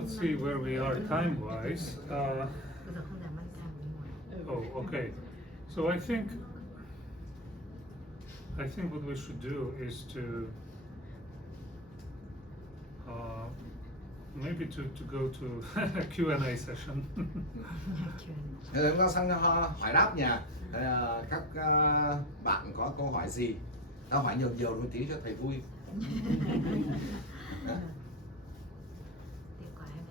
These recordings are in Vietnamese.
let's see where we are time-wise. Okay. So I think what we should do is to maybe to go to a Q&A session. Chúng ta sang hỏi đáp nha. Các bạn có câu hỏi gì? Ta hỏi nhiều nhiều một tí cho thầy vui.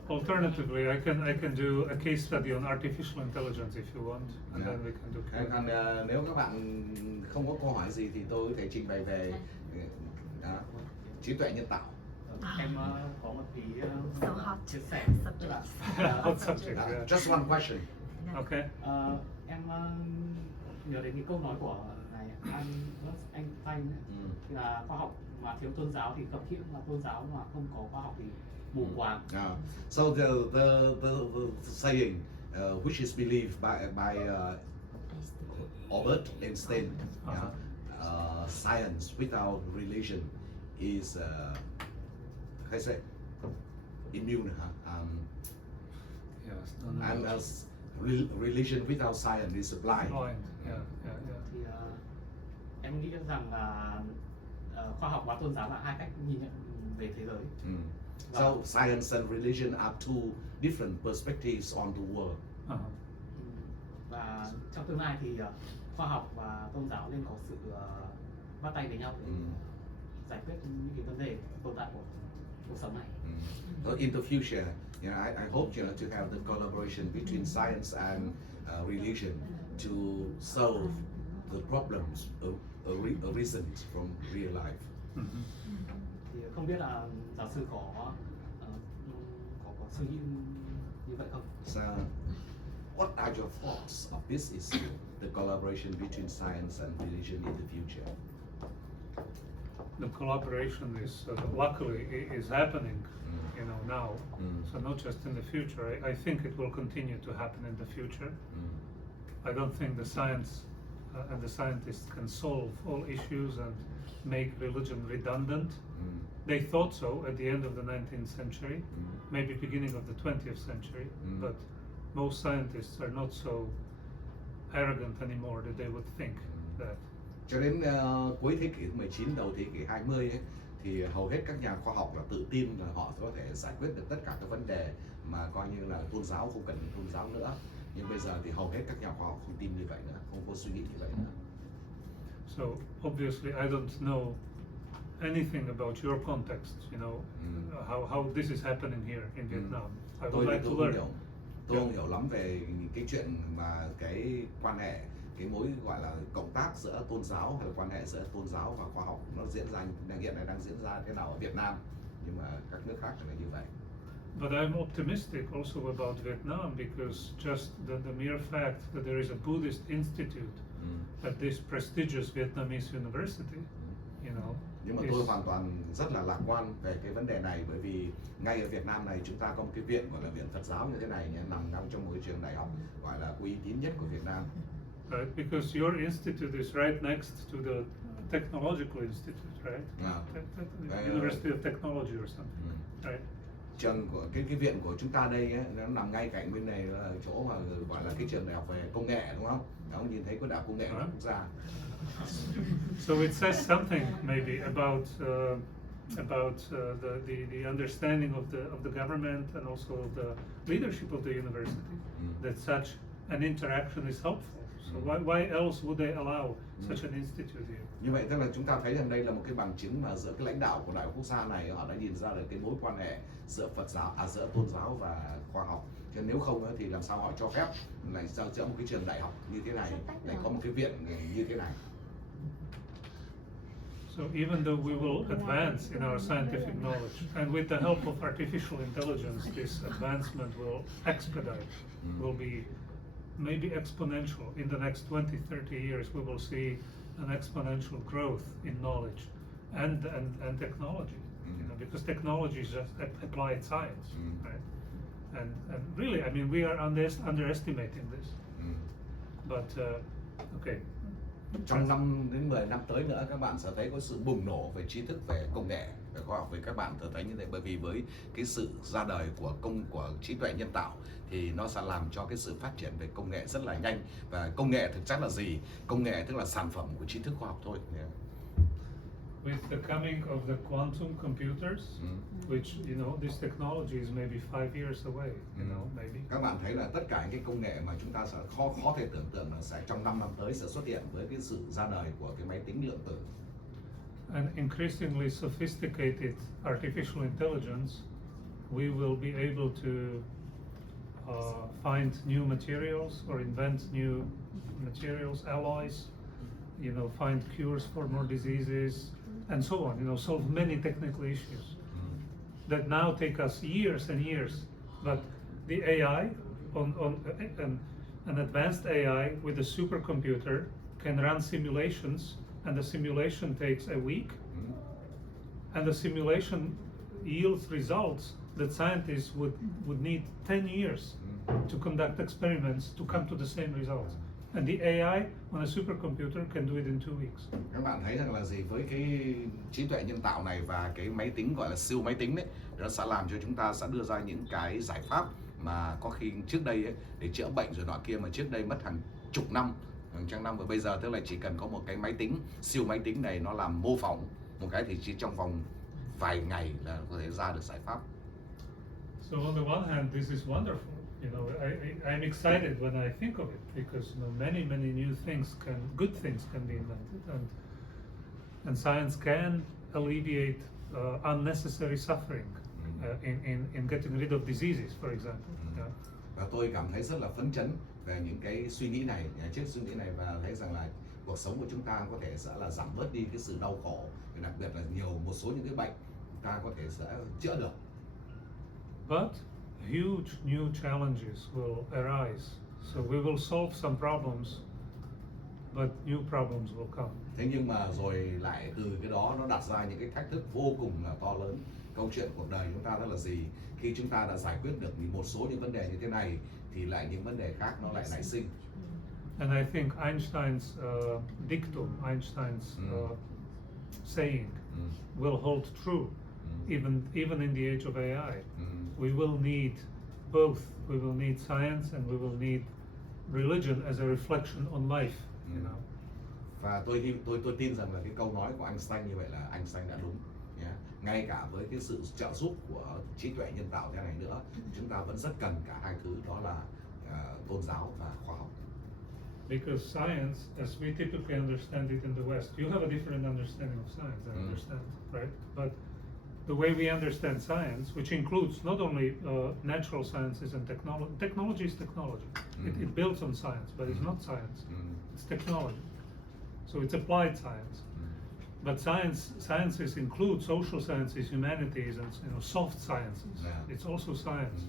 Alternatively, I can do a case study on artificial intelligence if you want, and then we can do. Còn nếu các bạn không có câu hỏi gì thì tôi có thể trình bày về trí tuệ nhân tạo. Em có một tí chia sẻ. Hot subject. Yeah. Just one question. Okay. Em nhớ đến cái câu nói của ngài anh Tran là khoa học mà thiếu tôn giáo thì khập khiễng, mà tôn giáo mà không có khoa học thì mù quáng. So the saying which is believed by Albert Einstein, science without religion is how I say immune, Yes. and religion without science is blind. Yeah. Thì em nghĩ rằng là khoa học và tôn giáo là hai cách nhìn nhận về thế giới. So science and religion are two different perspectives on the world. Và trong tương lai thì khoa học và tôn giáo nên có sự bắt tay với nhau để giải quyết những cái vấn đề tồn tại của cuộc sống này. So in the future, I hope to have the collaboration between science and religion to solve the problems arisen from real life. Thì không biết là giáo sư có suy nghĩ như vậy không? So, what are your thoughts of this issue, the collaboration between science and religion in the future? The collaboration is luckily is happening, now. So not just in the future. I think it will continue to happen in the future. I don't think the science and the scientists can solve all issues and make religion redundant. They thought so at the end of the 19th century, maybe beginning of the 20th century, but most scientists are not so arrogant anymore that they would think that. Cho đến cuối thế kỷ 19, đầu thế kỷ 20 ấy, thì hầu hết các nhà khoa học là tự tin là họ có thể giải quyết được tất cả các vấn đề mà coi như là tôn giáo không cần tôn giáo nữa. Nhưng bây giờ thì hầu hết các nhà khoa học không tin như vậy nữa, không có suy nghĩ như vậy nữa. So obviously I don't know anything about your context, how this is happening here in Vietnam. I would like to learn. Tôi không hiểu lắm về cái chuyện mà cái quan hệ, cái mối gọi là cộng tác giữa tôn giáo hay là quan hệ giữa tôn giáo và khoa học nó diễn ra hiện nay đang diễn ra thế nào ở Việt Nam, nhưng mà các nước khác là như vậy. But I'm optimistic also about Vietnam because just the mere fact that there is a Buddhist institute at this prestigious Vietnamese university, Nhưng mà tôi hoàn toàn rất là lạc quan về cái vấn đề này, bởi vì ngay ở Việt Nam này chúng ta có một cái viện gọi là viện Phật giáo như thế này, nằm trong một cái trường đại học gọi là uy tín nhất của Việt Nam. Right, because your institute is right next to the technological institute, right? University of Technology or something, right? Trường của cái viện của chúng ta đây ấy, nó nằm ngay cạnh bên này, là chỗ mà gọi là cái trường đại học về công nghệ, đúng không? Ông nhìn thấy có đại học công nghệ quốc gia. So it says something maybe about the understanding of the government and also the leadership of the university that such an interaction is helpful. So why else would they allow such an institute here? Như vậy tức là chúng ta thấy rằng đây là một cái bằng chứng mà giữa cái lãnh đạo của đại học quốc gia này họ đã nhìn ra được cái mối quan hệ giữa giữa tôn giáo và khoa học. Chứ nếu không thì làm sao họ cho phép lại giữa một cái trường đại học như thế này lại có một cái viện như thế này. So even though we will advance in our scientific knowledge, and with the help of artificial intelligence, this advancement will expedite, will be maybe exponential. In the next 20, 30 years, we will see an exponential growth in knowledge and technology, because technology is just applied science, right? And really, I mean, we are underestimating this. But okay. Trong 5 đến 10 năm tới nữa, các bạn sẽ thấy có sự bùng nổ về tri thức về công nghệ. về khoa học với các bạn. Tôi thấy như thế, bởi vì với cái sự ra đời của trí tuệ nhân tạo thì nó sẽ làm cho cái sự phát triển về công nghệ rất là nhanh. Và công nghệ thực chất là gì? Công nghệ tức là sản phẩm của trí thức khoa học thôi. With the coming of the quantum computers, which this technology is maybe 5 years away, maybe. Các bạn thấy là tất cả những cái công nghệ mà chúng ta sẽ khó thể tưởng tượng là sẽ trong 5 năm tới sẽ xuất hiện với cái sự ra đời của cái máy tính lượng tử. And increasingly sophisticated artificial intelligence, we will be able to find new materials or invent new materials, alloys, find cures for more diseases, and so on, solve many technical issues that now take us years and years. But the AI, an advanced AI with a supercomputer can run simulations, and the simulation takes a week, and the simulation yields results that scientists would need 10 years to conduct experiments to come to the same results. And the AI on a supercomputer can do it in 2 weeks. Các bạn thấy rằng là gì, với cái trí tuệ nhân tạo này và cái máy tính gọi là siêu máy tính đấy, nó sẽ làm cho chúng ta sẽ đưa ra những cái giải pháp mà có khi trước đây ấy, để chữa bệnh rồi nọ kia mà trước đây mất hàng chục năm, hàng trăm năm, và bây giờ tức là chỉ cần có một cái máy tính, siêu máy tính này nó làm mô phỏng một cái thì chỉ trong vòng vài ngày là có thể ra được giải pháp. So on the one hand, this is wonderful. I'm excited when I think of it because many new things good things can be invented, and science can alleviate unnecessary suffering in getting rid of diseases, for example. Và tôi cảm thấy rất là phấn chấn về những cái suy nghĩ này, trước suy nghĩ này, và thấy rằng là cuộc sống của chúng ta có thể sẽ là giảm bớt đi cái sự đau khổ, đặc biệt là một số những cái bệnh chúng ta có thể sẽ chữa được. But huge new challenges will arise. So we will solve some problems, but new problems will come. Thế nhưng mà rồi lại từ cái đó nó đặt ra những cái thách thức vô cùng là to lớn. Câu chuyện cuộc đời chúng ta đó là gì? Khi chúng ta đã giải quyết được một số những vấn đề như thế này thì lại những vấn đề khác nó lại nảy sinh. And I think Einstein's dictum, Einstein's saying will hold true even in the age of AI. We will need both. We will need science and we will need religion as a reflection on life. Và tôi tin rằng là cái câu nói của Einstein như vậy là Einstein đã đúng. Ngay cả với cái sự trợ giúp của trí tuệ nhân tạo thế này nữa, chúng ta vẫn rất cần cả hai thứ, đó là tôn giáo và khoa học. Because science, as we typically understand it in the West, you have a different understanding of science, I understand, right? But the way we understand science, which includes not only natural sciences and technology. Technology is technology. It builds on science, but it's not science. It's technology. So it's applied science. But sciences include social sciences, humanities, and soft sciences. Yeah. It's also science.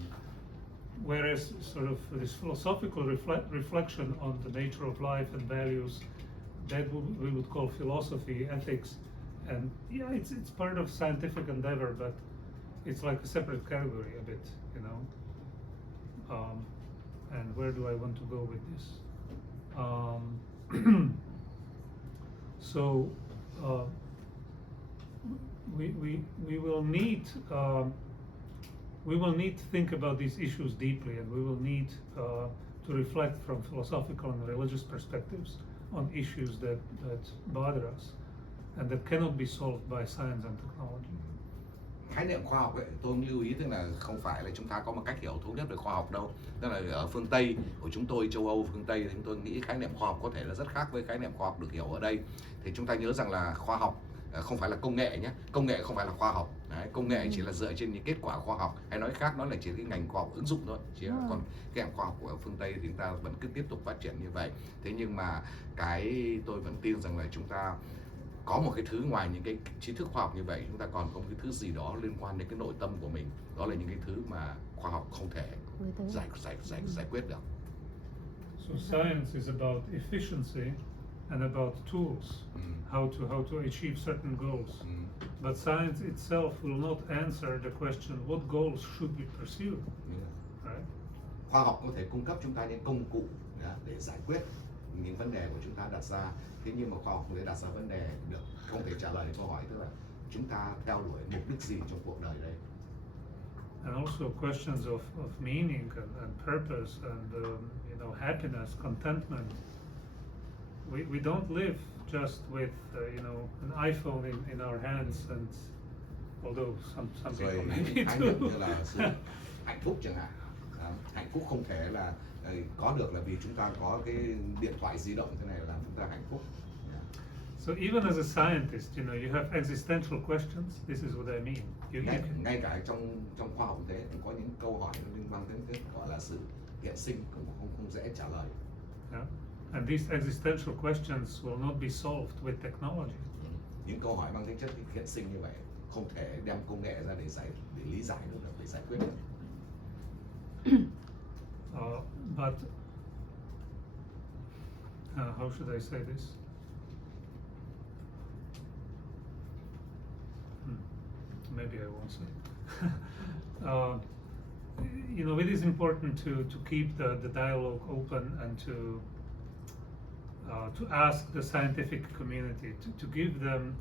Whereas sort of this philosophical reflection on the nature of life and values, that we would call philosophy, ethics, and yeah, it's part of scientific endeavor, but it's like a separate category a bit, and where do I want to go with this? So we will need to think about these issues deeply, and we will need to reflect from philosophical and religious perspectives on issues that bother us and that cannot be solved by science and technology. Khái niệm khoa học ấy, tôi lưu ý tức là không phải là chúng ta có một cách hiểu thống nhất về khoa học đâu. Tức là ở phương Tây của chúng tôi, châu Âu, phương Tây, thì chúng tôi nghĩ khái niệm khoa học có thể là rất khác với khái niệm khoa học được hiểu ở đây. Thì chúng ta nhớ rằng là khoa học không phải là công nghệ nhé, công nghệ không phải là khoa học. Đấy, công nghệ chỉ là dựa trên những kết quả khoa học, hay nói khác nó là chỉ cái ngành khoa học ứng dụng thôi. Còn cái ngành khoa học của phương Tây thì chúng ta vẫn cứ tiếp tục phát triển như vậy. Thế nhưng mà cái tôi vẫn tin rằng là chúng ta có một cái thứ ngoài những cái tri thức khoa học như vậy, chúng ta còn có một cái thứ gì đó liên quan đến cái nội tâm của mình, đó là những cái thứ mà khoa học không thể giải quyết được. So science is about efficiency and about tools, how to achieve certain goals. But science itself will not answer the question what goals should be pursued. Right? Khoa học có thể cung cấp chúng ta những công cụ để giải quyết những vấn đề của chúng ta đặt ra. Thế nhưng mà khoa học không thể đặt ra vấn đề được, không thể trả lời câu hỏi, tức là chúng ta theo đuổi mục đích gì trong cuộc đời đây. And also questions of meaning and purpose and happiness, contentment. We don't live just with an iPhone in our hands, and although some people Rồi maybe khái do. niệm như là sự hạnh phúc chẳng hạn. Hạnh phúc không thể là có được là vì chúng ta có cái điện thoại di động thế này làm chúng ta hạnh phúc. So even as a scientist, you have existential questions. This is what I mean. Ngay cả trong khoa học thế cũng có những câu hỏi liên quan đến cái gọi là sự hiện sinh cũng không dễ trả lời. Yeah. And these existential questions will not be solved with technology. Những câu hỏi mang tính chất hiện sinh như vậy không thể đem công nghệ ra để lý giải được, để giải quyết được. But how should I say this? Maybe I won't say. It is important to keep the dialogue open and to ask the scientific community to give them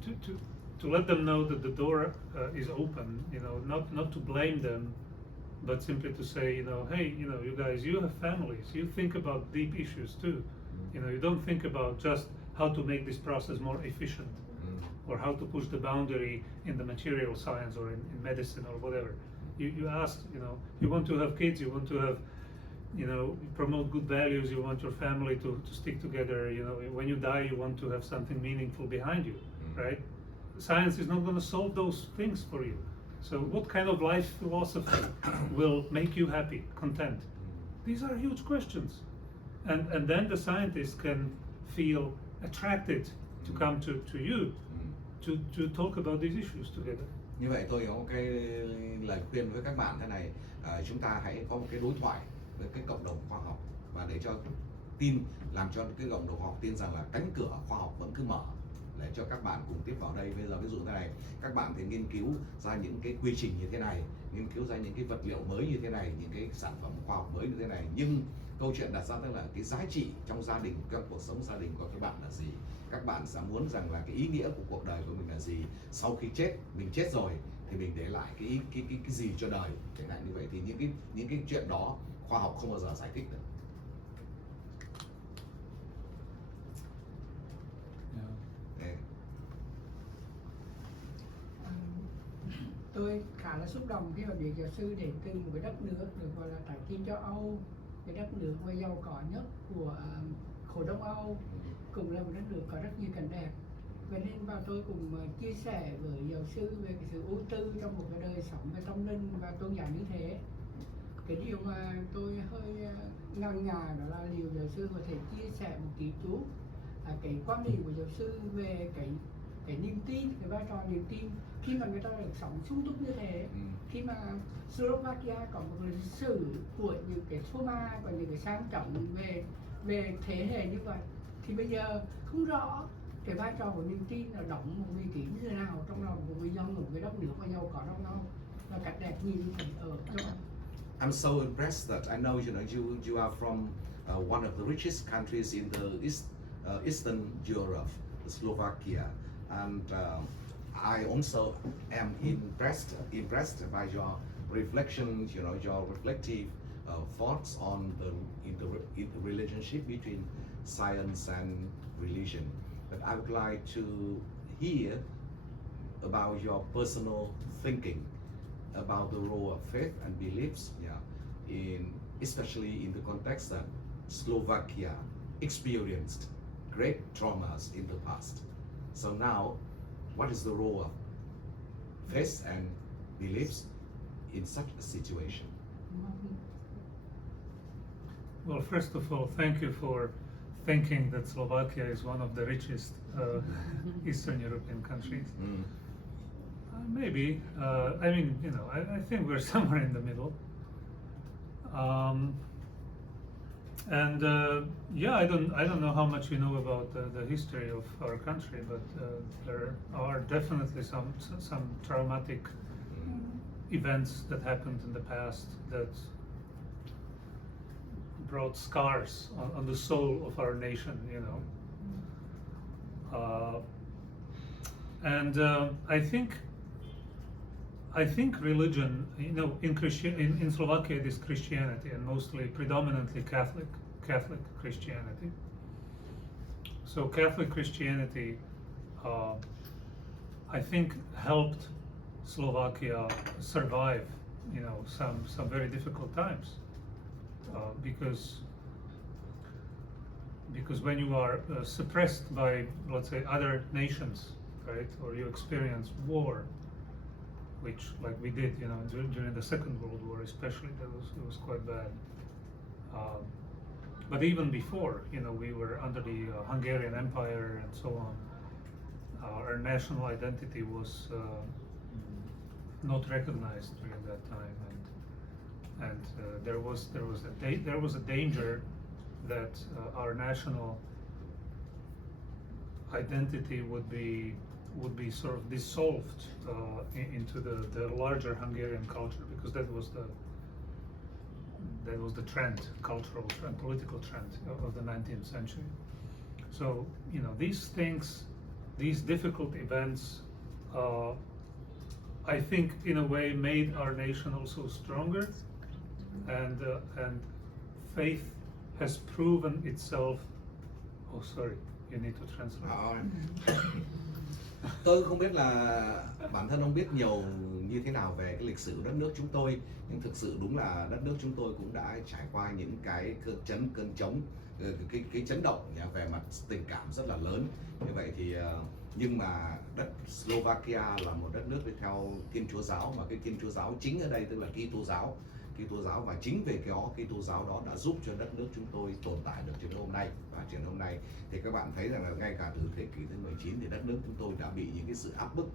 to let them know that the door is open. Not to blame them, but simply to say, hey, you guys, you have families. You think about deep issues too. You don't think about just how to make this process more efficient, or how to push the boundary in the material science or in medicine or whatever. You ask, you want to have kids, you want to have, promote good values, you want your family to stick together, when you die you want to have something meaningful behind you, right? Science is not going to solve those things for you. So what kind of life philosophy will make you happy, content? These are huge questions. And then the scientists can feel attracted to come to you to talk about these issues together. Như vậy tôi có cái lời khuyên với các bạn thế này, chúng ta hãy có một cái đối thoại với cái cộng đồng khoa học và để cho làm cho cái cộng đồng khoa học tin rằng là cánh cửa khoa học vẫn cứ mở để cho các bạn cùng tiếp vào đây. Bây giờ ví dụ thế này, các bạn thì nghiên cứu ra những cái quy trình như thế này, nghiên cứu ra những cái vật liệu mới như thế này, những cái sản phẩm khoa học mới như thế này, nhưng câu chuyện đặt ra tức là cái giá trị trong gia đình, trong cuộc sống gia đình của các bạn là gì? Các bạn sẽ muốn rằng là cái ý nghĩa của cuộc đời của mình là gì? Sau khi mình chết rồi thì mình để lại cái gì cho đời? Chẳng hạn như vậy thì những cái chuyện đó khoa học không bao giờ giải thích được. Tôi khá là xúc động khi mà biết giáo sư đến từ một cái đất nước được gọi là trái tim châu Âu, cái đất nước mà giàu có nhất của khối Đông Âu, cũng là một đất nước có rất nhiều cảnh đẹp. Vậy nên và tôi cũng chia sẻ với giáo sư về cái sự ưu tư trong một cái đời sống về tâm linh và tôn giáo như thế. Cái điều mà tôi hơi ngần ngại đó là liệu giáo sư có thể chia sẻ một tí chút cái quan điểm của giáo sư về cái niềm tin, cái vai trò niềm tin khi mà người ta được sống sung túc như thế, khi mà Slovakia có một lịch sử của những cái số ma và những cái sang trọng về thế hệ như vậy, thì bây giờ không rõ cái vai trò của niềm tin là đóng một vị trí như thế nào trong lòng của người dân ở cái đất nước mà giàu có Đông Âu và cảnh đẹp nhìn thấy ở trong. I'm so impressed that I know you are from one of the richest countries in the Eastern Europe, Slovakia, and I also am impressed by your reflections, your reflective thoughts on the relationship between science and religion. But I would like to hear about your personal thinking about the role of faith and beliefs, especially in the context that Slovakia experienced great traumas in the past. So now, what is the role of faith and beliefs in such a situation? Well, first of all, thank you for thinking that Slovakia is one of the richest Eastern European countries. Maybe. I think we're somewhere in the middle. I don't know how much you know about the history of our country, but there are definitely some traumatic events that happened in the past that brought scars on the soul of our nation. And I think religion, in Slovakia it is Christianity, and mostly predominantly Catholic Christianity. So Catholic Christianity, I think, helped Slovakia survive, some very difficult times, because when you are suppressed by, let's say, other nations, right, or you experience war, which, like we did, during the Second World War, especially, it was quite bad. But even before, we were under the Hungarian Empire and so on. Our national identity was not recognized during that time, and there was a danger that our national identity would be sort of dissolved into the larger Hungarian culture, because that was the trend, cultural and political trend of the 19th century. So these things, these difficult events, I think in a way made our nation also stronger, and faith has proven itself. Oh, sorry, you need to translate. Tôi không biết là bản thân ông biết nhiều như thế nào về cái lịch sử đất nước chúng tôi, nhưng thực sự đúng là đất nước chúng tôi cũng đã trải qua những cái cơn trống, cái chấn động về mặt tình cảm rất là lớn. Như vậy thì nhưng mà đất Slovakia là một đất nước theo Thiên Chúa giáo, mà cái Thiên Chúa giáo chính ở đây tức là Kitô giáo, và chính về cái Kitô giáo đó đã giúp cho đất nước chúng tôi tồn tại được cho đến hôm nay. Và đến hôm nay thì các bạn thấy rằng là ngay cả từ thế kỷ thứ 19 thì đất nước chúng tôi đã bị những cái sự áp bức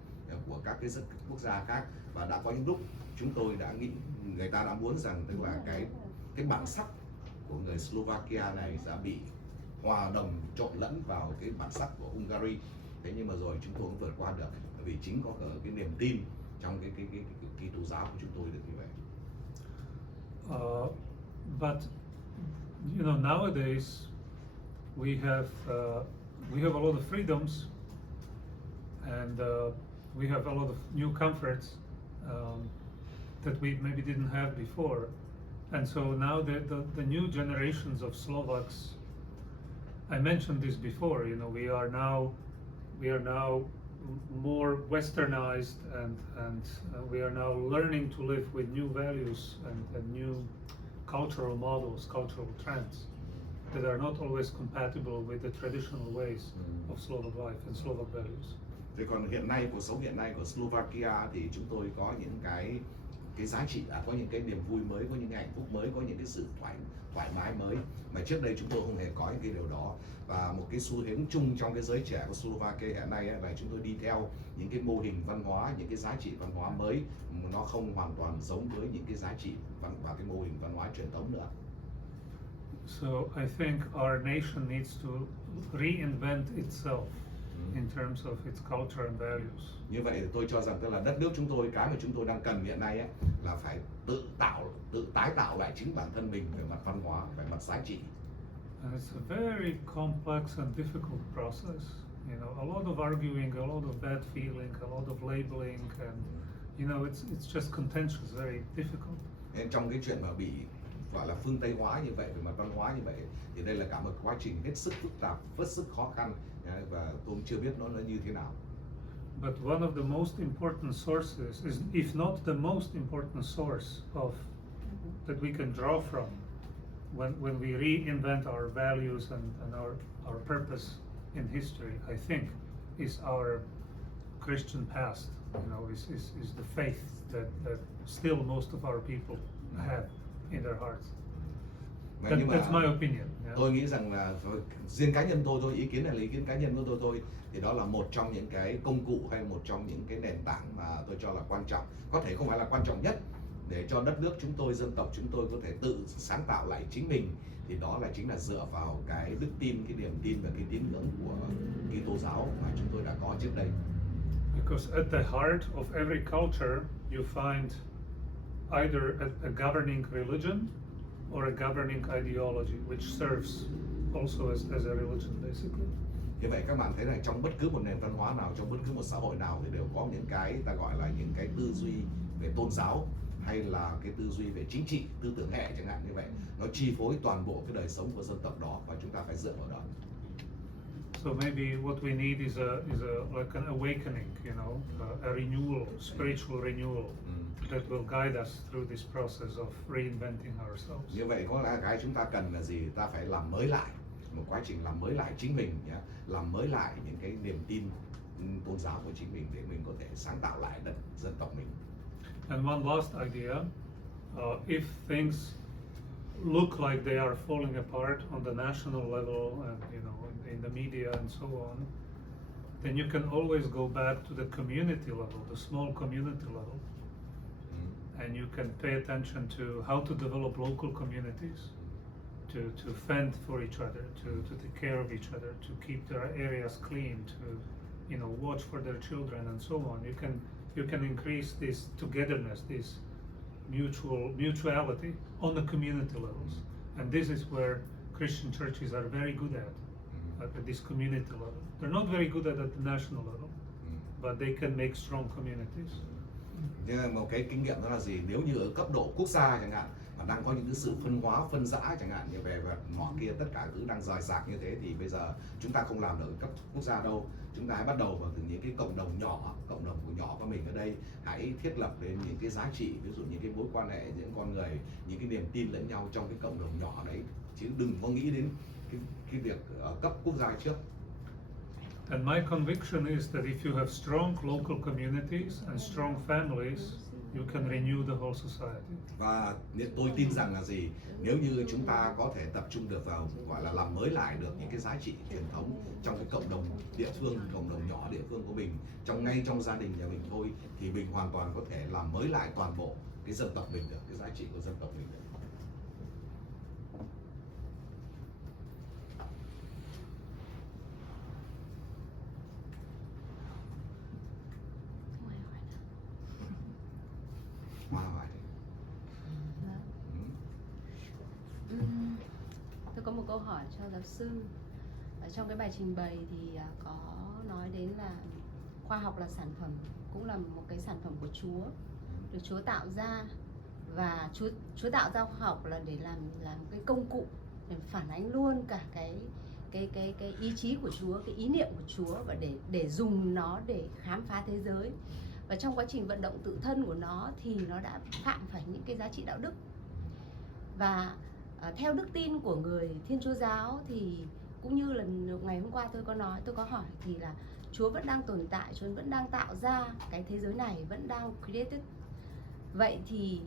của các cái quốc gia khác, và đã có những lúc chúng tôi đã nghĩ, người ta đã muốn rằng tức là cái bản sắc của người Slovakia này đã bị hòa đồng trộn lẫn vào cái bản sắc của Hungary. Thế nhưng mà rồi chúng tôi cũng vượt qua được, bởi vì chính có cái niềm tin trong cái Kitô giáo của chúng tôi được như vậy. But nowadays we have a lot of freedoms, and we have a lot of new comforts that we maybe didn't have before, and so now the new generations of Slovaks, I mentioned this before, we are now more westernized, and we are now learning to live with new values and new cultural models, cultural trends that are not always compatible with the traditional ways of Slovak life and Slovak values. Thế còn hiện nay, cuộc sống hiện nay của Slovakia thì chúng tôi có những cái giá trị, có những cái niềm vui mới, có những cái hạnh phúc mới, có những cái sự thoải mái mới mà trước đây chúng tôi không hề có những cái điều đó. Và một cái xu hướng chung trong cái giới trẻ của Slovakia hiện nay là chúng tôi đi theo những cái mô hình văn hóa, những cái giá trị văn hóa mới, nó không hoàn toàn giống với những cái giá trị và cái mô hình văn hóa truyền thống nữa. So I think our nation needs to reinvent itself in terms of its culture and values. Như vậy thì tôi cho rằng tức là đất nước chúng tôi, cái mà chúng tôi đang cần hiện nay là phải tự tái tạo lại chính bản thân mình về mặt văn hóa, về mặt giá trị. And it's a very complex and difficult process. A lot of arguing, a lot of bad feeling, a lot of labeling, and it's just contentious, very difficult. Nên trong cái chuyện mà bị gọi là phương Tây hóa như vậy, về mặt văn hóa như vậy, thì đây là cả một quá trình hết sức phức tạp, hết sức khó khăn, và tôi cũng chưa biết nó như thế nào. But one of the most important sources is, if not the most important source that we can draw from when we reinvent our values and our purpose in history, I think, is our Christian past. Is the faith that still most of our people have in their hearts. That's my opinion. Tôi nghĩ rằng là riêng cá nhân tôi thôi, ý kiến này là ý kiến cá nhân của tôi thôi, thì đó là một trong những cái công cụ hay một trong những cái nền tảng mà tôi cho là quan trọng, có thể không phải là quan trọng nhất, để cho đất nước chúng tôi, dân tộc chúng tôi có thể tự sáng tạo lại chính mình, thì đó là chính là dựa vào cái đức tin, cái niềm tin và cái tín ngưỡng của Kitô giáo mà chúng tôi đã có trước đây. Because at the heart of every culture you find either a governing religion or a governing ideology, which serves also as a religion, basically. Như vậy các bạn thấy rằng trong bất cứ một nền văn hóa nào, trong bất cứ một xã hội nào thì đều có những cái ta gọi là những cái tư duy về tôn giáo hay là cái tư duy về chính trị, tư tưởng hệ chẳng hạn như vậy. Nó chi phối toàn bộ cái đời sống của dân tộc đó và chúng ta phải dựa vào đó. So maybe what we need is a like an awakening, you know, a renewal, spiritual renewal that will guide us through this process of reinventing ourselves. Như vậy có lẽ cái chúng ta cần là gì? Ta phải làm mới lại, một quá trình làm mới lại chính mình nhé, làm mới lại những cái niềm tin tôn giáo của chính mình để mình có thể sáng tạo lại đất dân tộc mình. And one last idea, if things look like they are falling apart on the national level and in the media and so on, then you can always go back to the community level, the small community level, and you can pay attention to how to develop local communities, to fend for each other, to take care of each other, to keep their areas clean, to watch for their children and so on. You can increase this togetherness, this mutuality on the community levels, and this is where Christian churches are very good at this community level. They're not very good at the national level, but they can make strong communities. Nhưng một cái kinh nghiệm đó là gì? Nếu như ở cấp độ quốc gia chẳng hạn mà đang có những cái sự phân hóa, phân rã chẳng hạn như về nọ kia, tất cả thứ đang rời rạc như thế thì bây giờ chúng ta không làm được cấp quốc gia đâu. Chúng ta hãy bắt đầu vào từ những cái cộng đồng nhỏ, cộng đồng của nhỏ của mình ở đây, hãy thiết lập đến những cái giá trị, ví dụ những cái mối quan hệ những con người, những cái niềm tin lẫn nhau trong cái cộng đồng nhỏ đấy, chứ đừng có nghĩ đến cái việc ở cấp quốc gia trước. And my conviction is that if you have strong local communities and strong families, you can renew the whole society. Và tôi tin rằng là gì? Nếu như chúng ta có thể tập trung được vào gọi là làm mới lại được những cái giá trị truyền thống trong cái cộng đồng địa phương, cộng đồng nhỏ địa phương của mình, ngay trong gia đình nhà mình thôi, thì mình hoàn toàn có thể làm mới lại toàn bộ cái dân tộc mình được, cái giá trị của dân tộc mình được. Tôi có một câu hỏi cho giáo sư. Ở trong cái bài trình bày thì có nói đến là khoa học là sản phẩm, cũng là một cái sản phẩm của Chúa, được Chúa tạo ra, và Chúa tạo ra khoa học là để làm một cái công cụ để phản ánh luôn cả cái ý chí của Chúa, cái ý niệm của Chúa, và để dùng nó để khám phá thế giới. Và trong quá trình vận động tự thân của nó thì nó đã phạm phải những cái giá trị đạo đức. Và theo đức tin của người Thiên Chúa giáo thì cũng như là ngày hôm qua tôi có hỏi thì là Chúa vẫn đang tồn tại, Chúa vẫn đang tạo ra cái thế giới này, vẫn đang created. Vậy thì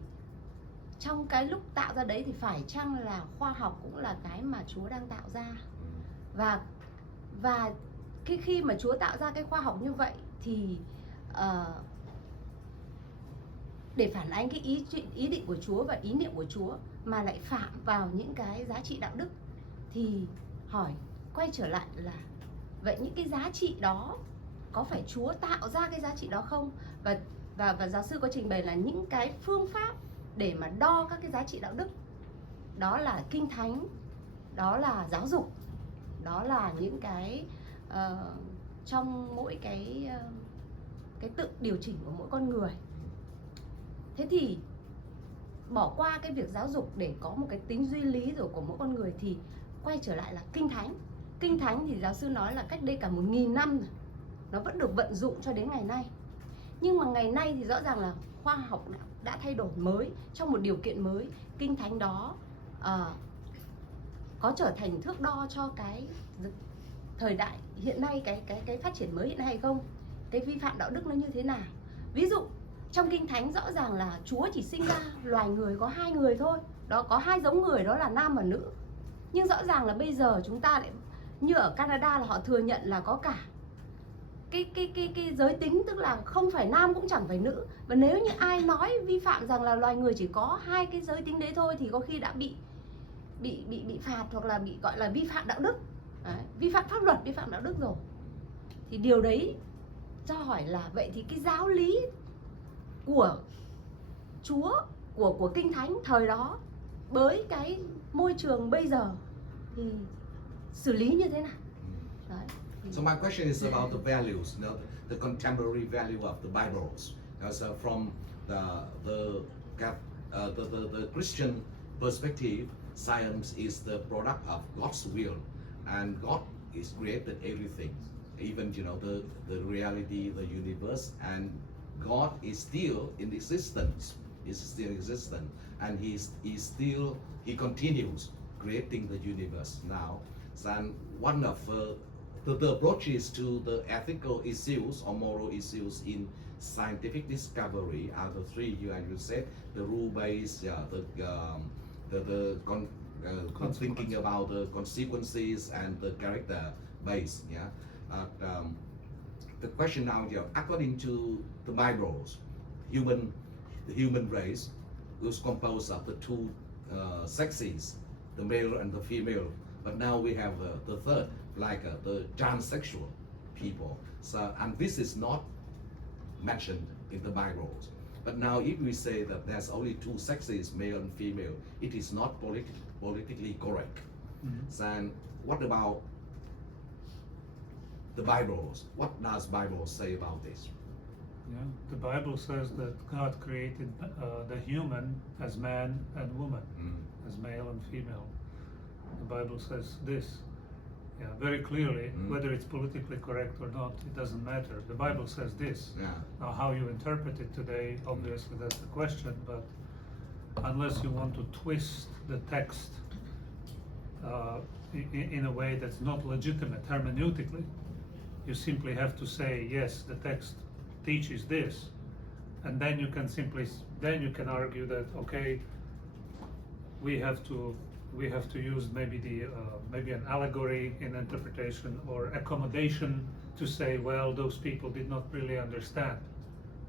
trong cái lúc tạo ra đấy thì phải chăng là khoa học cũng là cái mà Chúa đang tạo ra? Và khi mà Chúa tạo ra cái khoa học như vậy thì để phản ánh cái ý định của Chúa và ý niệm của Chúa mà lại phạm vào những cái giá trị đạo đức, thì quay trở lại là vậy những cái giá trị đó có phải Chúa tạo ra cái giá trị đó không? Và giáo sư có trình bày là những cái phương pháp để mà đo các cái giá trị đạo đức, đó là kinh thánh, đó là giáo dục, đó là những cái trong mỗi cái tự điều chỉnh của mỗi con người. Thế thì bỏ qua cái việc giáo dục để có một cái tính duy lý rồi của mỗi con người thì quay trở lại là kinh thánh. Kinh thánh thì giáo sư nói là cách đây cả 1000 năm rồi, nó vẫn được vận dụng cho đến ngày nay. Nhưng mà ngày nay thì rõ ràng là khoa học đã thay đổi mới, trong một điều kiện mới. Kinh thánh đó có trở thành thước đo cho cái thời đại hiện nay, cái phát triển mới hiện nay hay không? Cái vi phạm đạo đức nó như thế nào? Ví dụ trong kinh thánh rõ ràng là Chúa chỉ sinh ra loài người có 2 người thôi, đó có 2 giống người, đó là nam và nữ. Nhưng rõ ràng là bây giờ chúng ta lại như ở Canada là họ thừa nhận là có cả cái giới tính, tức là không phải nam cũng chẳng phải nữ. Và nếu như ai nói vi phạm rằng là loài người chỉ có 2 cái giới tính đấy thôi thì có khi đã bị phạt hoặc là bị gọi là vi phạm đạo đức. Đấy, vi phạm pháp luật, vi phạm đạo đức rồi. Thì điều đấy cho hỏi là vậy thì cái giáo lý của Chúa, của Kinh Thánh thời đó với cái môi trường bây giờ thì xử lý như thế nào? Đấy. So my question is about the values, the contemporary value of the Bibles. So from the Christian perspective, science is the product of God's will, and God is created everything, even the reality, the universe, and God is still in existence. Is still existent, and he continues creating the universe now. And one of the approaches to the ethical issues or moral issues in scientific discovery are the three you said: the rule-based, thinking about the consequences, and the character-based. The question now, according to the Bibles, the human race is composed of the two sexes, the male and the female. But now we have the third, like the transsexual people. So, and this is not mentioned in the Bible. But now if we say that there's only two sexes, male and female, it is not politically correct. So, and what about the Bible? What does Bible say about this? Yeah, the Bible says that God created the human as man and woman, as male and female. The Bible says this, very clearly. Whether it's politically correct or not, it doesn't matter. The Bible says this. Now, how you interpret it today, obviously that's the question. But unless you want to twist the text in a way that's not legitimate hermeneutically, you simply have to say yes, the text teaches this, and then you can argue that okay, we have to use maybe an allegory in interpretation or accommodation to say, well, those people did not really understand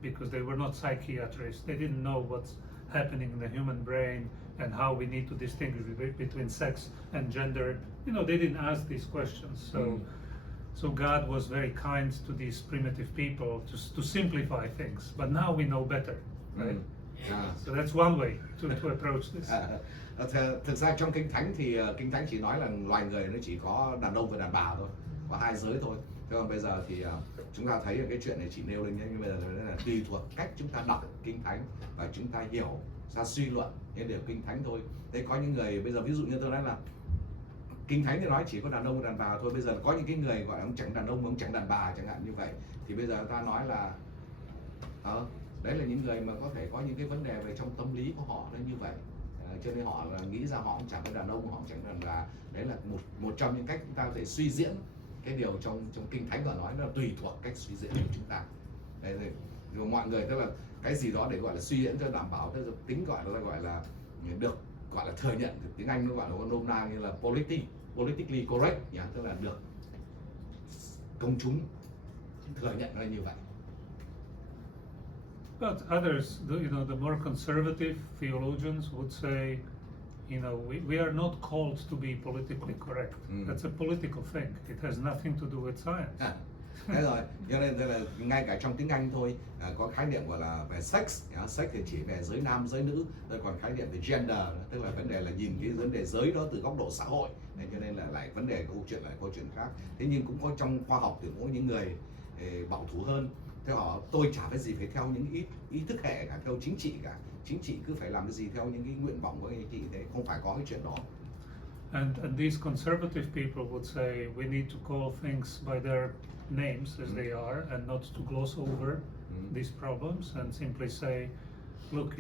because they were not psychiatrists. They didn't know what's happening in the human brain and how we need to distinguish between sex and gender. They didn't ask these questions. So God was very kind to these primitive people to simplify things, but now we know better, right? So that's one way to approach this. Thực ra trong Kinh Thánh thì Kinh Thánh chỉ nói là loài người nó chỉ có đàn ông và đàn bà thôi, có hai giới thôi. Thế còn bây giờ thì chúng ta thấy cái chuyện này chỉ nêu lên nhé, nhưng bây giờ là tùy thuộc cách chúng ta đọc Kinh Thánh và chúng ta hiểu, ra suy luận những điều Kinh Thánh thôi. Thế có những người bây giờ ví dụ như tôi nói là Kinh Thánh thì nói chỉ có đàn ông và đàn bà thôi. Bây giờ có những cái người gọi là ông chẳng đàn ông, ông chẳng đàn bà chẳng hạn như vậy, thì bây giờ ta nói là đấy là những người mà có thể có những cái vấn đề về trong tâm lý của họ nó như vậy, cho nên họ là nghĩ ra họ cũng chẳng có đàn ông, họ cũng chẳng đàn bà. Đấy là một trong những cách chúng ta có thể suy diễn cái điều trong Kinh Thánh của nói, nó là tùy thuộc cách suy diễn của chúng ta. Đấy rồi mọi người tức là cái gì đó để gọi là suy diễn cho đảm bảo tức là tính gọi là được gọi là thừa nhận, tiếng Anh nó gọi là nôm na như là politically correct, tức là được công chúng thừa nhận là như vậy. But others, the more conservative theologians would say, we are not called to be politically correct. That's a political thing. It has nothing to do with science. Thế rồi, cho nên là ngay cả trong tiếng Anh thôi, có khái niệm gọi là về sex. Sex thì chỉ về giới nam, giới nữ. Rồi còn khái niệm về gender, tức là vấn đề là nhìn cái vấn đề giới đó từ góc độ xã hội. Cho nên là lại vấn đề câu chuyện khác. Thế nhưng cũng có trong khoa học thì cũng có những người bảo thủ hơn. Theo họ, tôi chả phải gì phải theo những ý thức hệ cả, theo chính trị cả. Chính trị cứ phải làm cái gì theo những cái nguyện vọng của anh chị, thế không phải có cái chuyện đó. And these conservative people would say we need to call things by their names as they are, and not to gloss over these problems, and simply say, look,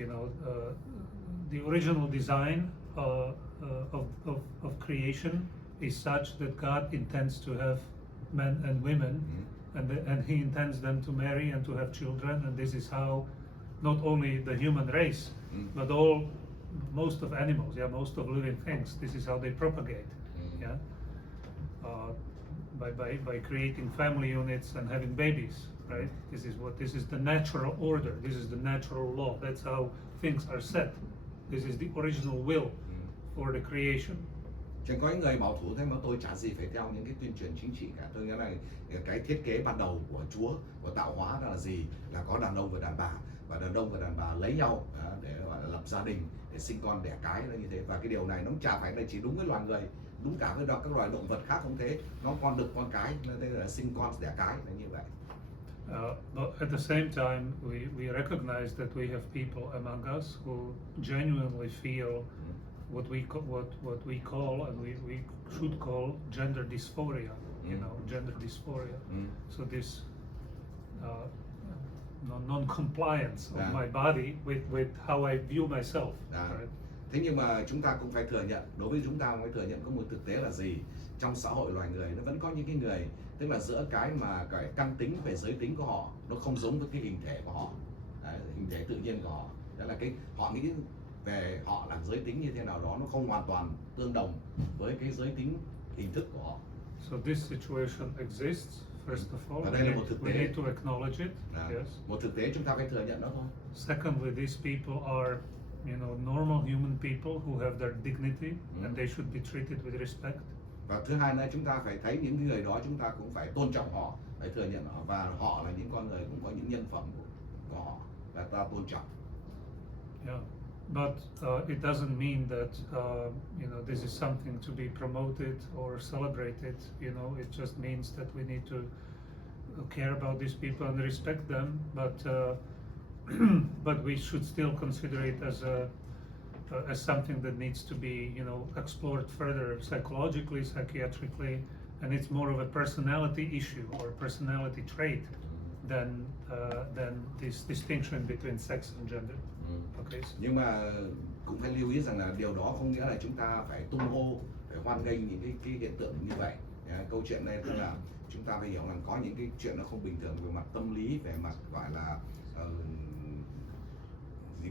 the original design of creation is such that God intends to have men and women, and He intends them to marry and to have children, and this is how not only the human race, but most of animals, most of living things, this is how they propagate, by creating family units and having babies, right? This is the natural order, this is the natural law, that's how things are set. This is the original will for the creation. Chẳng có những người bảo thủ thế mà tôi chả gì phải theo những cái tuyên truyền chính trị cả. Tôi nghĩ là cái thiết kế ban đầu của Chúa, của tạo hóa là gì? Là có đàn ông và đàn bà, và đàn ông và đàn bà lấy nhau để gọi là lập gia đình, để sinh con đẻ cái, là như thế. Và cái điều này nó chả phải là chỉ đúng với loài người, đúng cả với các loài động vật khác cũng thế, nó con đực con cái, đây là sinh con đẻ cái là như vậy. But at the same time, we recognize that we have people among us who genuinely feel what we call and we should call gender dysphoria. You know, gender dysphoria. So this non-compliance of my body with how I view myself. Right? Thế nhưng mà chúng ta cũng phải thừa nhận, đối với chúng ta phải thừa nhận có một thực tế là gì? Trong xã hội loài người nó vẫn có những cái người, tức là giữa cái mà cái căn tính về giới tính của họ nó không giống với cái hình thể của họ. Đấy, hình thể tự nhiên của họ. Đó là cái họ nghĩ về họ là giới tính như thế nào đó, nó không hoàn toàn tương đồng với cái giới tính hình thức của họ. So this situation exists. First of all, Và đây là một thực we tế. need to acknowledge it. Yes. Một thực tế chúng ta phải thừa nhận nó thôi. Secondly, these people are, you know, normal human people who have their dignity and they should be treated with respect. Và thứ hai nữa, chúng ta phải thấy những người đó, chúng ta cũng phải tôn trọng họ, phải thừa nhận họ, và họ là những con người cũng có những nhân phẩm của họ là ta tôn trọng. Yeah, but it doesn't mean that you know, this is something to be promoted or celebrated. You know, it just means that we need to care about these people and respect them. But but we should still consider it as something that needs to be, you know, explored further psychologically, psychiatrically, and it's more of a personality issue or personality trait than this distinction between sex and gender. Okay. Nhưng mà cũng phải lưu ý rằng là điều đó không nghĩa là chúng ta phải tung hô, phải hoan nghênh những cái hiện tượng như vậy. Câu chuyện đây tức là chúng ta phải hiểu rằng có những cái chuyện nó không bình thường về mặt tâm lý, về mặt gọi là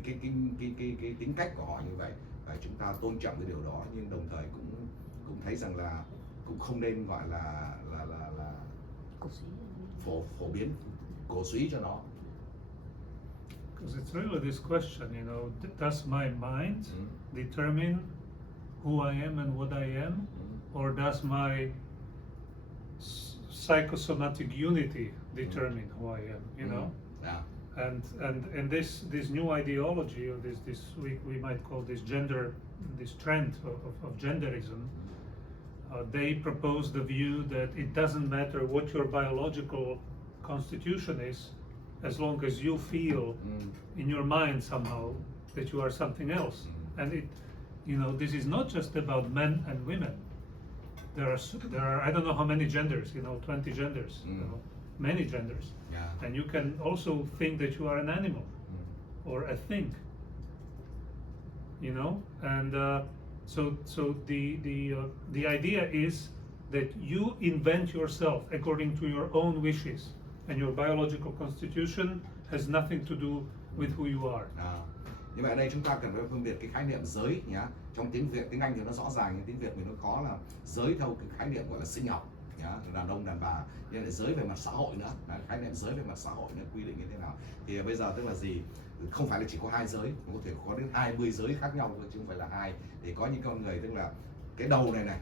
cái tính cách của họ như vậy, và chúng ta tôn trọng cái điều đó, nhưng đồng thời cũng thấy rằng là cũng không nên gọi là phổ biến, cổ suý cho nó. Because it's really this question, you know, does my mind determine who I am and what I am, or does my psychosomatic unity determine who I am? You know, and this new ideology, or this we might call this trend of genderism. They propose the view that it doesn't matter what your biological constitution is, as long as you feel in your mind somehow that you are something else. And it, you know, this is not just about men and women. There are I don't know how many genders, you know, 20 genders, you know, many genders. Yeah. And you can also think that you are an animal or a thing, you know. And so the idea is that you invent yourself according to your own wishes, and your biological constitution has nothing to do with who you are. Như vậy ở đây chúng ta cần phải phân biệt cái khái niệm giới nhá. Trong tiếng Việt, tiếng Anh thì nó rõ ràng, nhưng tiếng Việt mình nó khó là giới theo cái khái niệm gọi là sinh học nhá, đàn ông đàn bà, nhưng lại giới về mặt xã hội nữa. Đấy, khái niệm giới về mặt xã hội nó quy định như thế nào. Thì bây giờ tức là gì? Không phải là chỉ có hai giới, có thể có đến 20 giới khác nhau thôi, chứ không phải là hai. Thì có những con người tức là cái đầu này,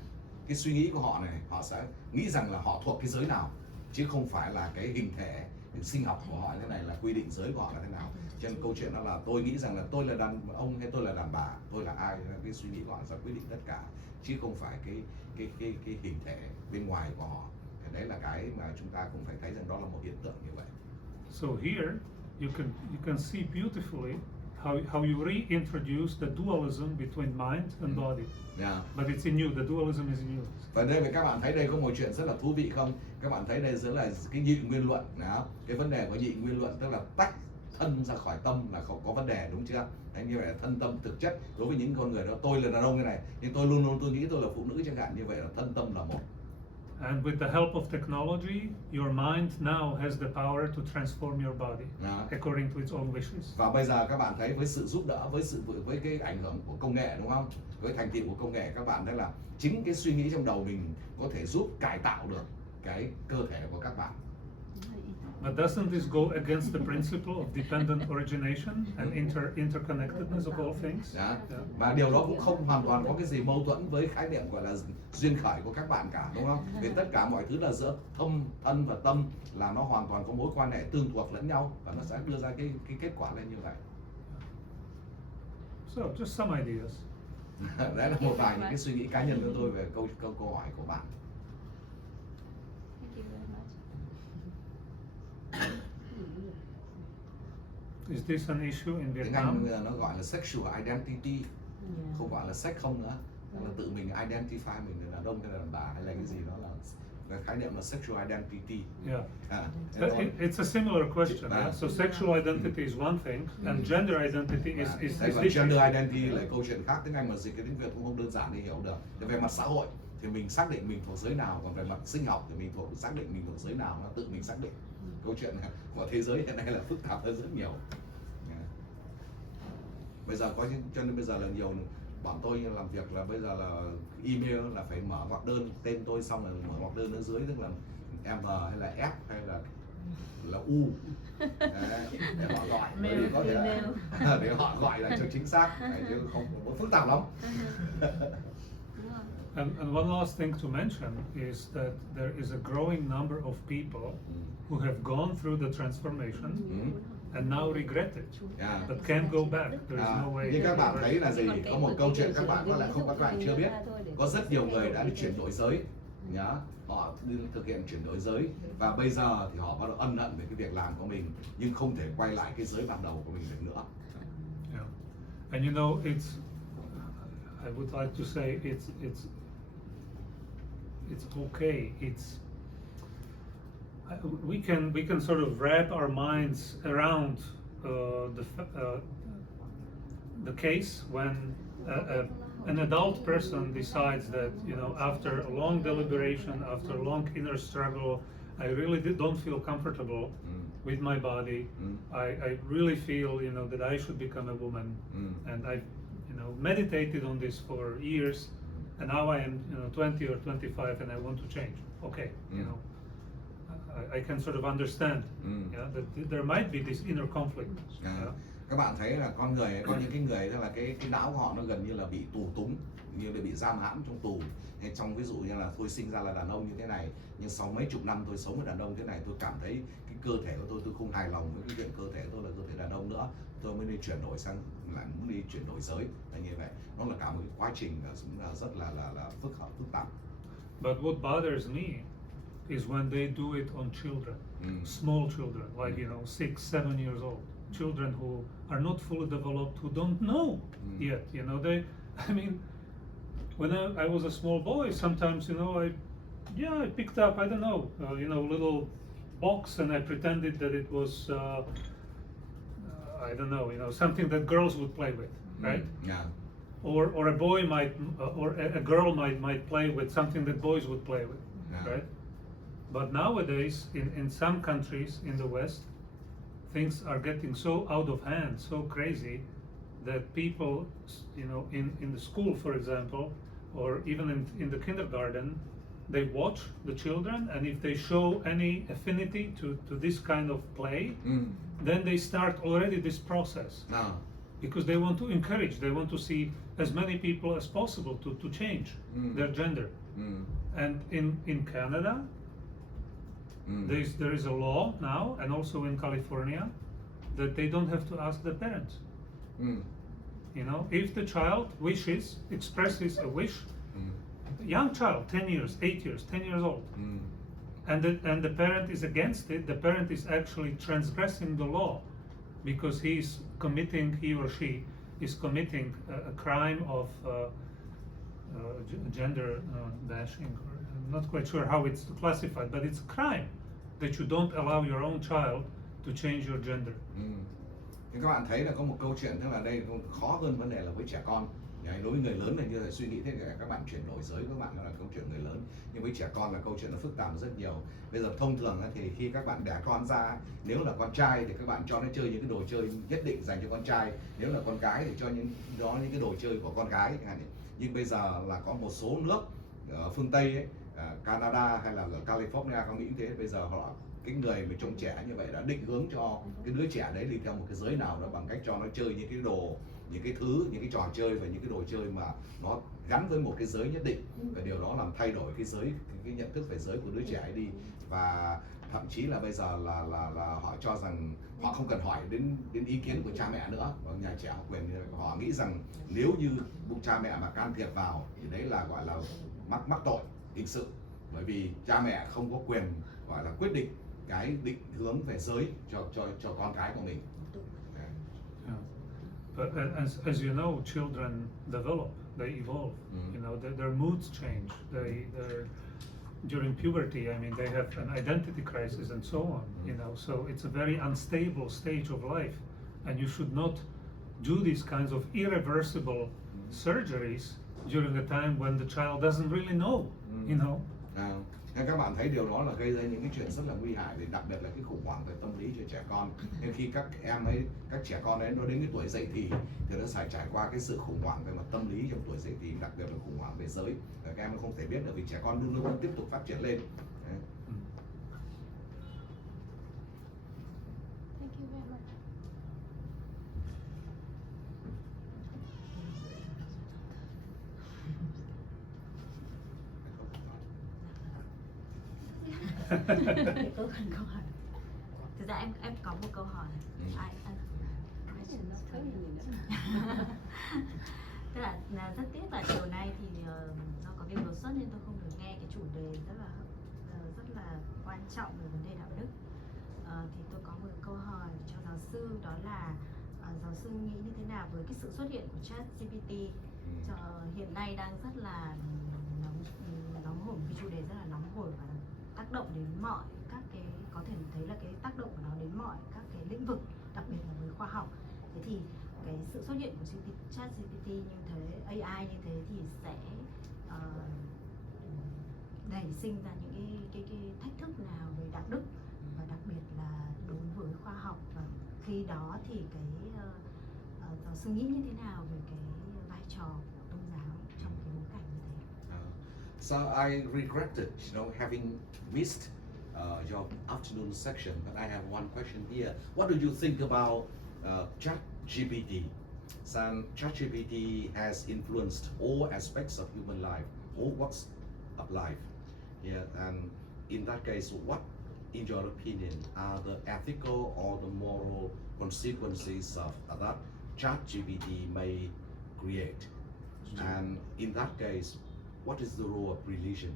cái suy nghĩ của họ này, họ sẽ nghĩ rằng là họ thuộc cái giới nào, chứ không phải là cái hình thể sinh học của họ thế này là quy định giới của họ là thế nào. Cho nên câu chuyện đó là tôi nghĩ rằng là tôi là đàn ông hay tôi là đàn bà, tôi là ai, cái suy nghĩ của họ sẽ quyết định tất cả, chứ không phải cái hình thể bên ngoài của họ. Thì đấy là cái mà chúng ta cũng phải thấy rằng đó là một hiện tượng như vậy. So here you can see beautifully how you reintroduce the dualism between mind and body. Yeah. But it's in you. The dualism is in you. Và đây các bạn thấy đây có một chuyện rất là thú vị không? Các bạn thấy đây rất là cái nhị nguyên luận, đó. Cái vấn đề của nhị nguyên luận tức là tách thân ra khỏi tâm là không có vấn đề, đúng chưa? Đấy, như vậy là thân tâm thực chất đối với những con người đó, tôi là đàn ông như này, nhưng tôi luôn luôn tôi nghĩ tôi là phụ nữ chẳng hạn, như vậy là thân tâm là một. And with the help of technology, your mind now has the power to transform your body according to its own wishes. Và bây giờ các bạn thấy với sự giúp đỡ, với cái ảnh hưởng của công nghệ, đúng không? Với thành tựu của công nghệ, các bạn thấy là chính cái suy nghĩ trong đầu mình có thể giúp cải tạo được cái cơ thể của các bạn. But doesn't this go against the principle of dependent origination and interconnectedness of all things? Yeah. Và điều đó cũng không hoàn toàn có cái gì mâu thuẫn với khái niệm gọi là duyên khởi của các bạn cả, đúng không? Vì tất cả mọi thứ là giữa thân và tâm là nó hoàn toàn có mối quan hệ tương thuộc lẫn nhau, và nó sẽ đưa ra cái kết quả lên như vậy. So just some ideas. Đấy là một vài những cái suy nghĩ cá nhân của tôi về câu hỏi của bạn. Thank you very much. Is this an issue in Tiếng Vietnam? Anh bây giờ nó gọi là sexual identity, không gọi là sex không nữa, là tự mình identify mình là đàn ông hay là đàn bà hay là cái gì đó, là cái khái niệm là sexual identity. Yeah. Thế thôi. It's a similar question. Yeah? So sexual identity is one thing, and gender identity is Đây là different. gender identity là câu chuyện khác. Tiếng Anh mà dịch cái tiếng Việt cũng không đơn giản để hiểu được. Thì về mặt xã hội thì mình xác định mình thuộc giới nào, còn về mặt sinh học thì mình xác định mình thuộc giới nào, nó tự mình xác định. Câu chuyện của thế giới hiện nay là phức tạp hơn rất nhiều. Bây giờ có những, cho nên bây giờ là nhiều bọn tôi làm việc là bây giờ là email là phải mở ngoặc đơn tên tôi, xong là mở ngoặc đơn ở dưới, tức là M hay là F hay là U. Đấy, để họ gọi, bởi vì có thể để họ gọi lại cho chính xác. Đấy, chứ không phức tạp lắm. And one last thing to mention is that there is a growing number of people who have gone through the transformation and now regret it, but can't go back. There is no way. Nhưng các bạn thấy là gì? Có một câu chuyện các bạn có lẽ các bạn chưa biết. Có rất nhiều người đã đi chuyển đổi giới, nhá, họ đi thực hiện chuyển đổi giới và bây giờ thì họ bắt đầu ân hận về cái việc làm của mình, nhưng không thể quay lại cái giới ban đầu của mình được nữa. Yeah. And you know, I would like to say it's okay. We can sort of wrap our minds around the case when an adult person decides that, you know, after a long deliberation, after a long inner struggle, I really don't feel comfortable with my body. I really feel, you know, that I should become a woman, and I've, you know, meditated on this for years, and now I am, you know, 20 or 25, and I want to change. Okay, you know, I can sort of understand, yeah, that there might be this inner conflict. Yeah. Các bạn thấy là con người có những cái người đó là cái não của họ nó gần như là bị tù túng, như là bị giam hãm trong tù. Hay trong ví dụ như là tôi sinh ra là đàn ông như thế này, nhưng sau mấy chục năm tôi sống với đàn ông thế này, tôi cảm thấy cái cơ thể của tôi không hài lòng với cái chuyện cơ thể của tôi là cơ thể đàn ông nữa, tôi mới đi chuyển đổi sang lại muốn đi chuyển đổi giới là như vậy. Nó là cả một cái quá trình là rất là phức tạp. But what bothers me is when they do it on children, small children, like, you know, 6, 7 years old, children who are not fully developed, who don't know yet, you know, I mean, when I was a small boy, sometimes, you know, I picked up, I don't know, you know, a little box, and I pretended that it was, I don't know, you know, something that girls would play with, right? Yeah. Or a boy might, or a girl might play with something that boys would play with, right? But nowadays, in some countries in the West, things are getting so out of hand, so crazy, that people, you know, in the school, for example, or even in the kindergarten, they watch the children, and if they show any affinity to this kind of play, then they start already this process. Because they want to encourage, they want to see as many people as possible to change their gender. And in Canada, there is a law now, and also in California, that they don't have to ask the parents. You know, if the child expresses a wish, young child, 10 years, 8 years, 10 years old, and the parent is against it, the parent is actually transgressing the law, because he or she is committing a crime of gender bashing. I'm not quite sure how it's classified, but it's a crime that you don't allow your own child to change your gender. Nhưng các bạn thấy là có một câu chuyện, tức là đây khó hơn vấn đề là với trẻ con. Đối với người lớn là như là suy nghĩ thế, các bạn chuyển đổi giới các bạn là câu chuyện người lớn, nhưng với trẻ con là câu chuyện nó phức tạp rất nhiều. Bây giờ thông thường thì khi các bạn đẻ con ra, nếu là con trai thì các bạn cho nó chơi những cái đồ chơi nhất định dành cho con trai, nếu là con gái thì cho những cái đồ chơi của con gái. Nhưng bây giờ là có một số nước ở phương Tây ấy, Canada hay là ở California có nghĩ thế, bây giờ cái người mà trông trẻ như vậy đã định hướng cho cái đứa trẻ đấy đi theo một cái giới nào đó bằng cách cho nó chơi những cái đồ những cái thứ, những cái trò chơi và những cái đồ chơi mà nó gắn với một cái giới nhất định, và điều đó làm thay đổi cái giới, cái nhận thức về giới của đứa trẻ ấy đi. Và thậm chí là bây giờ là họ cho rằng họ không cần hỏi đến ý kiến của cha mẹ nữa, và nhà trẻ học quyền họ nghĩ rằng nếu như cha mẹ mà can thiệp vào thì đấy là gọi là mắc tội hình sự, bởi vì cha mẹ không có quyền gọi là quyết định cái định hướng về giới cho con cái của mình. Yeah. But as you know, children develop, they evolve. You know, their moods change. They're during puberty. I mean, they have an identity crisis and so on. You know, so it's a very unstable stage of life, and you should not do these kinds of irreversible surgeries during a time when the child doesn't really know. You know. Nên các bạn thấy điều đó là gây ra những cái chuyện rất là nguy hại, đặc biệt là cái khủng hoảng về tâm lý cho trẻ con. Nên khi các trẻ con ấy nó đến cái tuổi dậy thì nó phải trải qua cái sự khủng hoảng về mặt tâm lý trong tuổi dậy thì, đặc biệt là khủng hoảng về giới. Và các em không thể biết được vì trẻ con luôn luôn tiếp tục phát triển lên. Thank you very much. Tôi cần câu hỏi. Thực ra em có một câu hỏi. Tức là rất tiếc là chiều nay thì do có việc đột xuất nên tôi không được nghe cái chủ đề rất là quan trọng về vấn đề đạo đức. Thì tôi có một câu hỏi cho giáo sư, đó là giáo sư nghĩ như thế nào với cái sự xuất hiện của ChatGPT hiện nay đang rất là nóng hổi, cái chủ đề rất là nóng hổi và tác động đến mọi các cái, có thể thấy là cái tác động của nó đến mọi các cái lĩnh vực, đặc biệt là với khoa học. Thế thì cái sự xuất hiện của ChatGPT như thế, AI như thế thì sẽ nảy sinh ra những cái thách thức nào về đạo đức, và đặc biệt là đối với khoa học, và khi đó thì cái giáo sư nghĩ như thế nào về cái vai trò của tôn giáo trong cái bối cảnh như thế? So I regretted, having missed your afternoon section, but I have one question here. What do you think about ChatGPT? So ChatGPT has influenced all aspects of human life, all walks of life. Yeah, and in that case, what, in your opinion, are the ethical or the moral consequences of that ChatGPT may create? And in that case, what is the role of religion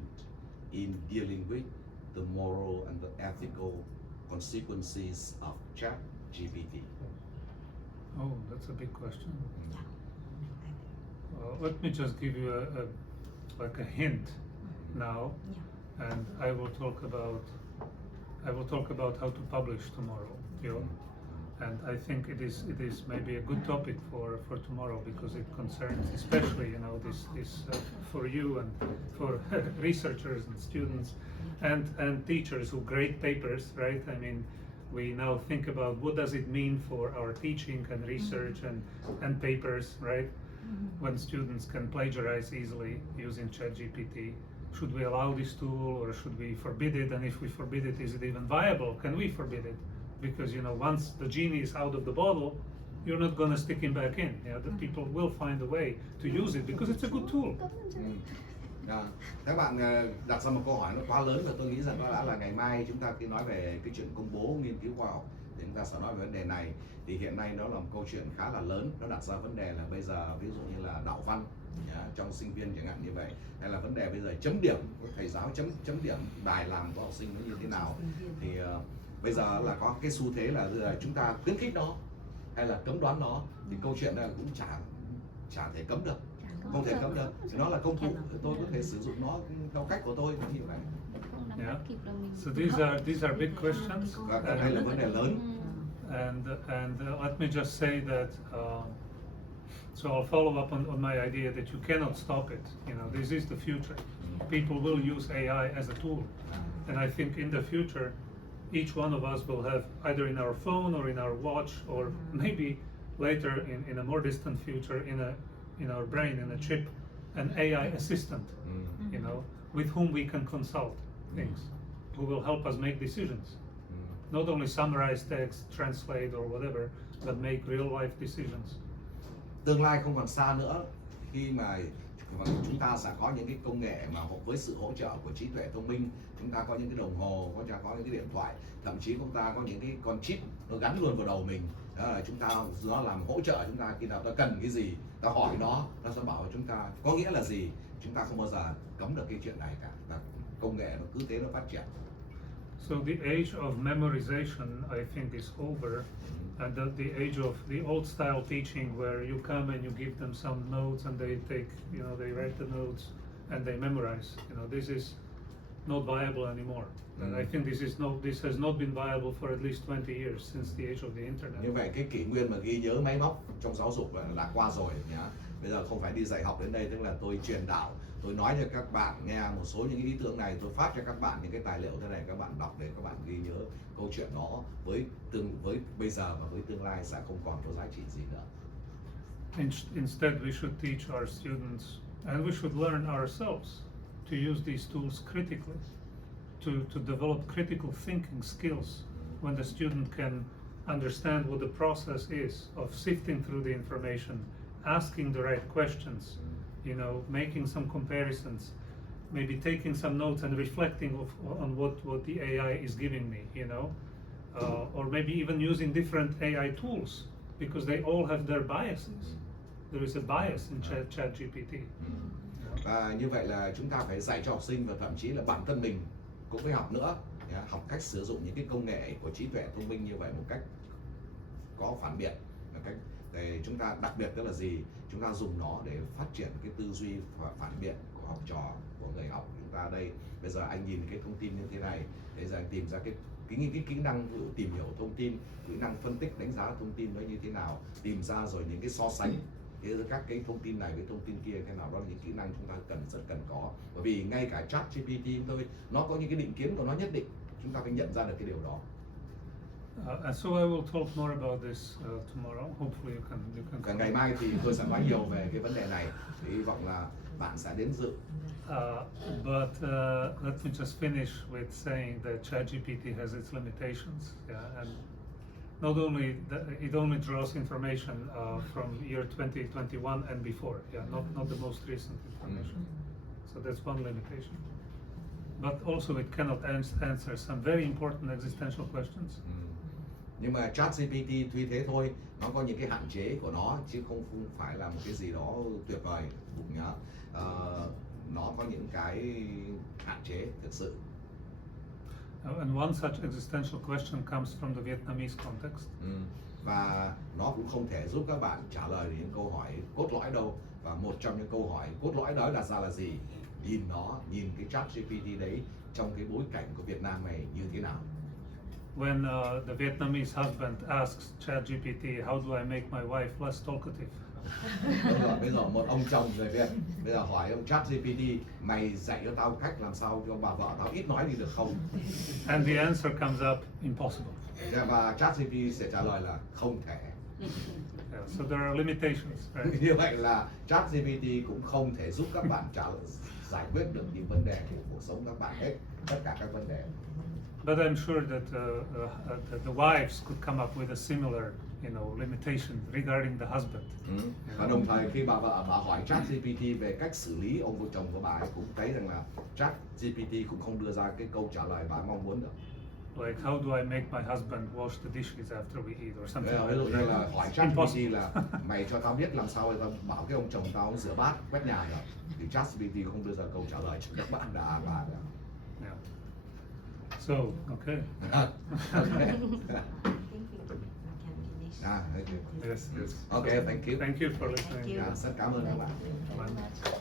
in dealing with the moral and the ethical consequences of ChatGPT? Oh, that's a big question. Let me just give you a hint now, and I will talk about how to publish tomorrow. And I think it is maybe a good topic for tomorrow, because it concerns especially this for you and for researchers and students and teachers who grade papers, right? I mean, we now think about what does it mean for our teaching and research and papers, right? When students can plagiarize easily using ChatGPT. Should we allow this tool, or should we forbid it? And if we forbid it, is it even viable? Can we forbid it? Because once the genie is out of the bottle, you're not going to stick him back in. The people will find a way to use it because it's a good tool. Các bạn đặt ra một câu hỏi nó quá lớn, và tôi nghĩ rằng nó đã là ngày mai chúng ta khi nói về cái chuyện công bố nghiên cứu khoa học thì chúng ta sẽ nói về vấn đề này. Thì hiện nay nó là một câu chuyện khá là lớn, nó đặt ra vấn đề là bây giờ ví dụ như là đạo văn trong sinh viên chẳng hạn như vậy, hay là vấn đề bây giờ chấm điểm, thầy giáo chấm điểm bài làm của học sinh nó như thế nào. Thì bây giờ là có cái xu thế là chúng ta khuyến khích nó hay là cấm đoán nó, thì câu chuyện này cũng chả thể cấm được, không thể cấm được. Nó là công cụ, tôi có thể sử dụng nó theo cách của tôi như vậy. Yeah. So these are big questions. Và đây là vấn đề lớn. And let me just say that. So I'll follow up on my idea that you cannot stop it. This is the future. People will use AI as a tool, and I think in the future, each one of us will have, either in our phone or in our watch, or maybe later in a more distant future in our brain, in a chip, an AI assistant, with whom we can consult things, who will help us make decisions. Not only summarize text, translate or whatever, but make real life decisions. tương lai không còn xa nữa khi mà chúng ta sẽ có những cái công nghệ mà với sự hỗ trợ của trí tuệ thông minh, chúng ta có những cái đồng hồ, chúng ta có những cái điện thoại, thậm chí chúng ta có những cái con chip nó gắn luôn vào đầu mình. Đó là chúng ta, nó làm hỗ trợ chúng ta khi nào ta cần cái gì, ta hỏi nó sẽ bảo chúng ta có nghĩa là gì. Chúng ta không bao giờ cấm được cái chuyện này cả, và công nghệ nó cứ thế nó phát triển. So the age of memorization, I think, is over, and the age of the old style teaching, where you come and you give them some notes and they take, they write the notes and they memorize. This is not viable anymore. And I think this has not been viable for at least 20 years since the age of the internet. Như vậy cái kỷ nguyên mà ghi nhớ máy móc trong giáo dục là qua rồi nhá. Bây giờ không phải đi dạy học đến đây, tức là tôi truyền đạo, tôi nói cho các bạn nghe một số những ý tưởng này, tôi phát cho các bạn những cái tài liệu thế này, các bạn đọc để các bạn ghi nhớ câu chuyện đó với bây giờ và với tương lai sẽ không còn có giá trị gì nữa. Instead, we should teach our students, and we should learn ourselves to use these tools critically, to develop critical thinking skills when the student can understand what the process is of sifting through the information, asking the right questions, making some comparisons, maybe taking some notes and reflecting on what the AI is giving me, or maybe even using different AI tools, because they all have their biases. There is a bias in ChatGPT. Và như vậy là chúng ta phải dạy cho học sinh, và thậm chí là bản thân mình cũng phải học nữa, học cách sử dụng những cái công nghệ của trí tuệ thông minh như vậy một cách có phản biện, một cách để chúng ta đặc biệt đó là gì, chúng ta dùng nó để phát triển cái tư duy phản biện của học trò, của người học. Chúng ta đây bây giờ anh nhìn cái thông tin như thế này, bây giờ anh tìm ra cái kỹ năng tìm hiểu thông tin, kỹ năng phân tích đánh giá thông tin nó như thế nào, tìm ra rồi những cái so sánh các cái thông tin này với thông tin kia thế nào, đó là những kỹ năng chúng ta rất cần có. Bởi vì ngay cả ChatGPT nó có những cái định kiến của nó nhất định, chúng ta phải nhận ra được cái điều đó. And so I will talk more about this tomorrow. Hopefully you can. Và ngày mai thì tôi sẽ nói nhiều về cái vấn đề này. Hy vọng là bạn sẽ đến dự. But let me just finish with saying that ChatGPT has its limitations, and not only that, it only draws information from year 2021 and before, not the most recent information. So that's one limitation. But also it cannot answer some very important existential questions. Nhưng mà ChatGPT tuy thế thôi, nó có những cái hạn chế của nó, chứ không phải là một cái gì đó tuyệt vời. Nó có những cái hạn chế thực sự. And one such existential question comes from the Vietnamese context. Và nó cũng không thể giúp các bạn trả lời những câu hỏi cốt lõi đâu. Và một trong những câu hỏi cốt lõi đó đặt ra là gì? Nhìn cái ChatGPT đấy trong cái bối cảnh của Việt Nam này như thế nào? When the Vietnamese husband asks ChatGPT, how do I make my wife less talkative? Bây giờ một ông chồng người Việt bây giờ hỏi ông ChatGPT, mày dạy cho tao cách làm sao cho bà vợ tao ít nói đi được không? And the answer comes up, impossible. Và ChatGPT sẽ trả lời là không thể. So there are limitations, right? Như vậy là ChatGPT cũng không thể giúp các bạn giải quyết được những vấn đề của cuộc sống các bạn hết, tất cả các vấn đề. But I'm sure that the wives could come up with a similar, limitation regarding the husband. Và đồng thời khi bà vợ hỏi ChatGPT về cách xử lý ông vợ chồng của bà ấy, cũng thấy rằng là ChatGPT cũng không đưa ra cái câu trả lời bà mong muốn được. Like, how do I make my husband wash the dishes after we eat or something? Ví dụ như là hỏi ChatGPT là mày cho tao biết làm sao để tao bảo cái ông chồng tao rửa bát, quét nhà được. Thì ChatGPT không đưa ra câu trả lời cho các bạn đã bà được. Yeah. So, okay. Okay. Thank you. Yes. Okay, thank you. Thank you for listening. Thank you. Rất cảm ơn các bạn. Bye.